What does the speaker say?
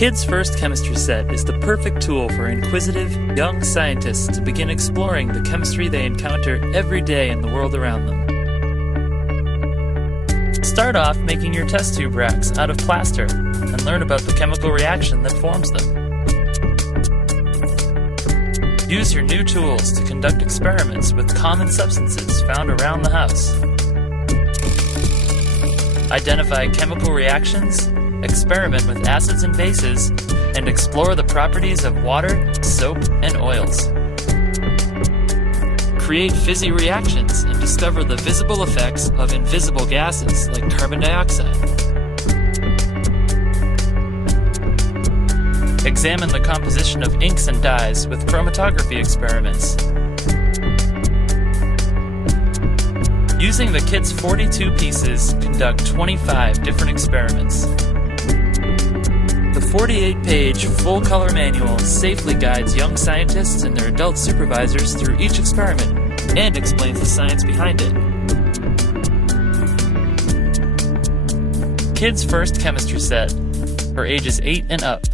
Kids' First Chemistry Set is the perfect tool for inquisitive, young scientists to begin exploring the chemistry they encounter every day in the world around them. Start off making your test tube racks out of plaster and learn about the chemical reaction that forms them. Use your new tools to conduct experiments with common substances found around the house. Identify chemical reactions, experiment with acids and bases, and explore the properties of water, soap, and oils. Create fizzy reactions and discover the visible effects of invisible gases like carbon dioxide. Examine the composition of inks and dyes with chromatography experiments. Using the kit's 42 pieces, conduct 25 different experiments. The 48-page full-color manual safely guides young scientists and their adult supervisors through each experiment and explains the science behind it. Kids' First Chemistry Set for ages 8 and up.